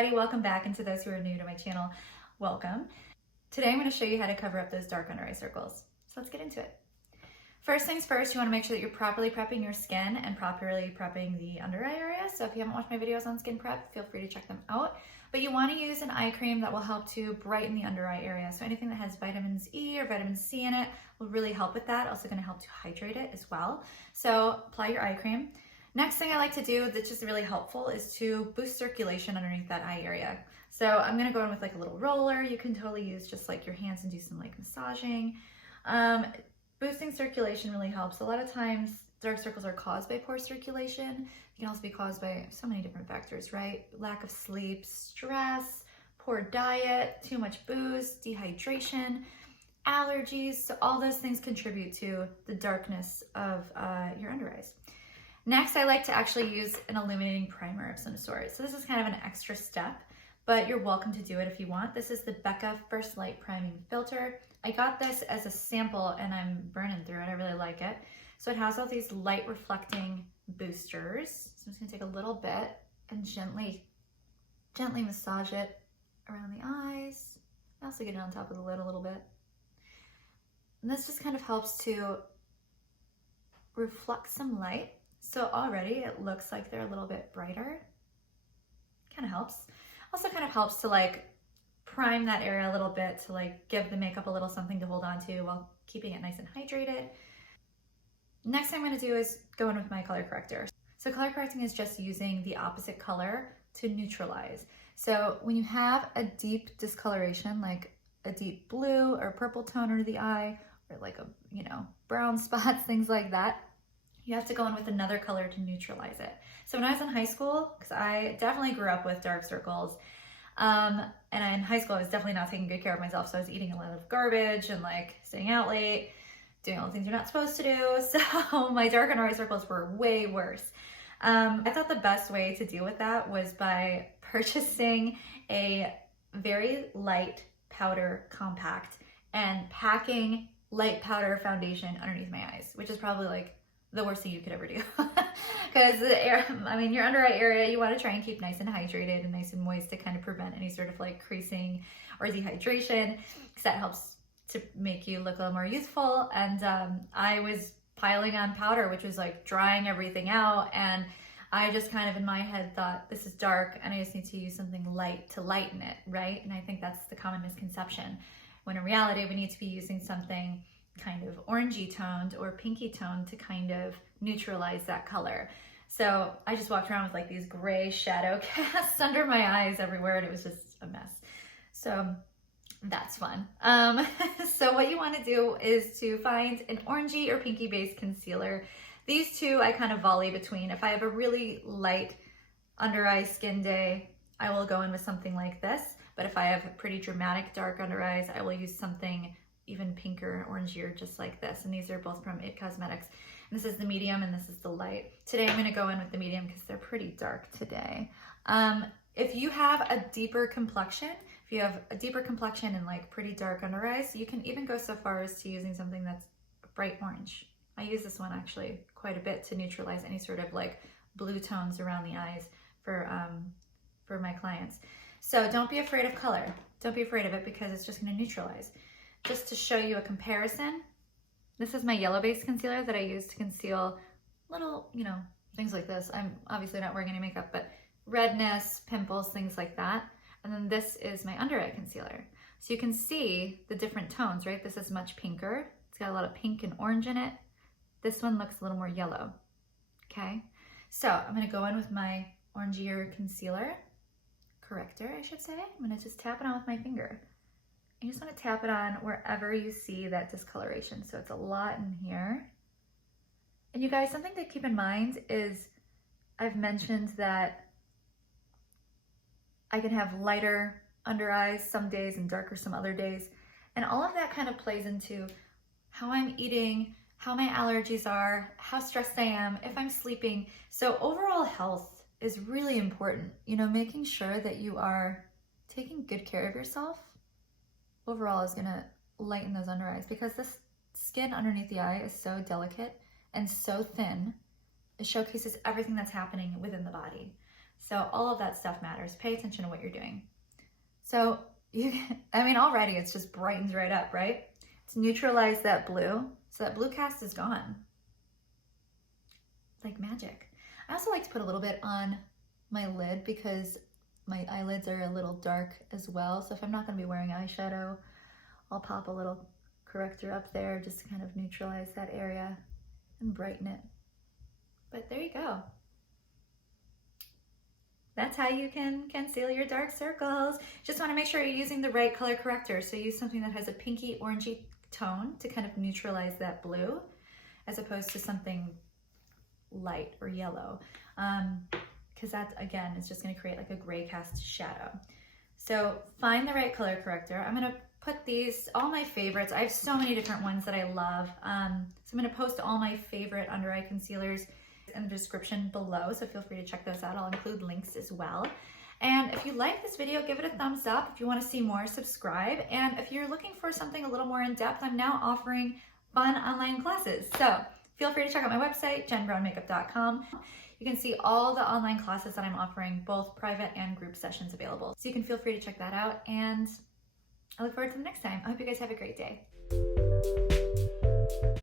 everybody, welcome back, and to those who are new to my channel, welcome. Today I'm going to show you how to cover up those dark under eye circles. So let's get into it. First things first, you want to make sure that you're properly prepping your skin and properly prepping the under eye area. So if you haven't watched my videos on skin prep, feel free to check them out. But you want to use an eye cream that will help to brighten the under eye area. So anything that has vitamins E or vitamin C in it will really help with that. Also going to help to hydrate it as well. So apply your eye cream. Next thing I like to do that's just really helpful is to boost circulation underneath that eye area. So I'm gonna go in with like a little roller. You can totally use just like your hands and do some like massaging. Boosting circulation really helps. A lot of times dark circles are caused by poor circulation. It can also be caused by so many different factors, right? Lack of sleep, stress, poor diet, too much booze, dehydration, allergies. So all those things contribute to the darkness of your under eyes. Next, I like to actually use an illuminating primer of some sort. So this is kind of an extra step, but you're welcome to do it if you want. This is the Becca First Light Priming Filter. I got this as a sample and I'm burning through it. I really like it. So it has all these light reflecting boosters. So I'm just gonna take a little bit and gently massage it around the eyes. I also get it on top of the lid a little bit. And this just kind of helps to reflect some light. So already it looks like they're a little bit brighter. Kind of helps. Also kind of helps to like prime that area a little bit to like give the makeup a little something to hold on to while keeping it nice and hydrated. Next thing I'm going to do is go in with my color corrector. So color correcting is just using the opposite color to neutralize. So when you have a deep discoloration, like a deep blue or purple tone under the eye, or like a, brown spots, things like that, you have to go in with another color to neutralize it. So when I was in high school, because I definitely grew up with dark circles, and in high school I was definitely not taking good care of myself, so I was eating a lot of garbage and like staying out late, doing all the things you're not supposed to do, so my dark under eye circles were way worse. I thought the best way to deal with that was by purchasing a very light powder compact and packing light powder foundation underneath my eyes, which is probably like the worst thing you could ever do. Because your under eye area, you want to try and keep nice and hydrated and nice and moist to kind of prevent any sort of like creasing or dehydration, because that helps to make you look a little more youthful. And I was piling on powder, which was like drying everything out. And I just kind of in my head thought, this is dark and I just need to use something light to lighten it, right? And I think that's the common misconception, when in reality we need to be using something kind of orangey toned or pinky toned to kind of neutralize that color. So I just walked around with like these gray shadow casts under my eyes everywhere, and it was just a mess. So that's fun. So what you want to do is to find an orangey or pinky based concealer. These two I kind of volley between. If I have a really light under eye skin day, I will go in with something like this. But if I have a pretty dramatic dark under eyes, I will use something even pinker and orangier, just like this. And these are both from IT Cosmetics. And this is the medium and this is the light. Today I'm gonna go in with the medium because they're pretty dark today. If you have a deeper complexion, and like pretty dark under eyes, you can even go so far as to using something that's bright orange. I use this one actually quite a bit to neutralize any sort of like blue tones around the eyes for my clients. So don't be afraid of color. Don't be afraid of it, because it's just gonna neutralize. Just to show you a comparison, this is my yellow based concealer that I use to conceal little, things like this. I'm obviously not wearing any makeup, but redness, pimples, things like that. And then this is my under eye concealer. So you can see the different tones, right? This is much pinker. It's got a lot of pink and orange in it. This one looks a little more yellow, okay? So I'm gonna go in with my orangier concealer, corrector, I should say. I'm gonna just tap it on with my finger. You just want to tap it on wherever you see that discoloration. So it's a lot in here. And you guys, something to keep in mind is I've mentioned that I can have lighter under eyes some days and darker some other days. And all of that kind of plays into how I'm eating, how my allergies are, how stressed I am, if I'm sleeping. So overall health is really important. Making sure that you are taking good care of yourself overall is gonna lighten those under eyes, because this skin underneath the eye is so delicate and so thin. It showcases everything that's happening within the body. So all of that stuff matters. Pay attention to what you're doing. So I mean, already it's just brightens right up, right? It's neutralized that blue. So that blue cast is gone. Like magic. I also like to put a little bit on my lid because my eyelids are a little dark as well. So if I'm not going to be wearing eyeshadow, I'll pop a little corrector up there just to kind of neutralize that area and brighten it. But there you go. That's how you can conceal your dark circles. Just want to make sure you're using the right color corrector. So use something that has a pinky orangey tone to kind of neutralize that blue, as opposed to something light or yellow. Because that, again, is just going to create like a gray cast shadow. So find the right color corrector. I'm going to put these, all my favorites. I have so many different ones that I love. So I'm going to post all my favorite under eye concealers in the description below. So feel free to check those out. I'll include links as well. And if you like this video, give it a thumbs up. If you want to see more, subscribe. And if you're looking for something a little more in depth, I'm now offering fun online classes. So feel free to check out my website, jenbrownmakeup.com. You can see all the online classes that I'm offering, both private and group sessions available. So you can feel free to check that out. And I look forward to the next time. I hope you guys have a great day.